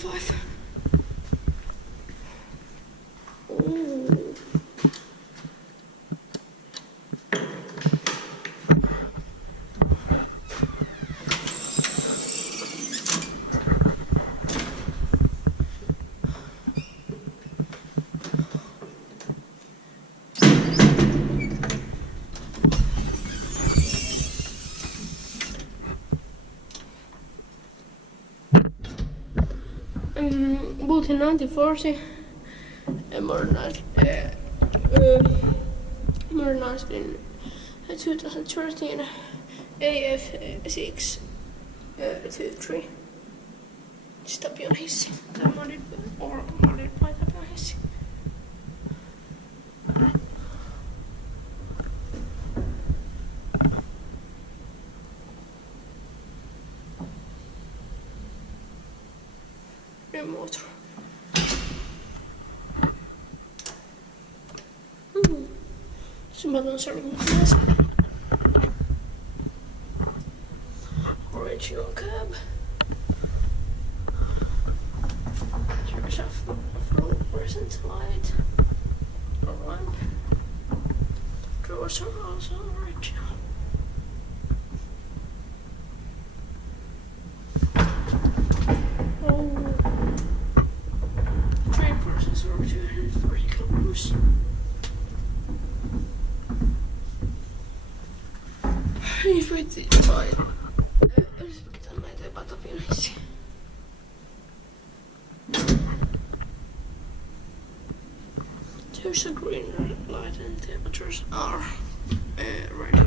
5. Ooh. Built in 1940 and modernized in 2013 AF623. It's Tapion Hissi, modded by Tapion Hissi. New motor. Some buttons are nice. Original cab. There's a fluorescent light. A ramp. Doors are also original. Over 240 kilograms. He's rated by Elspecta by Tapion Hissi. There's a green light and temperatures are ready.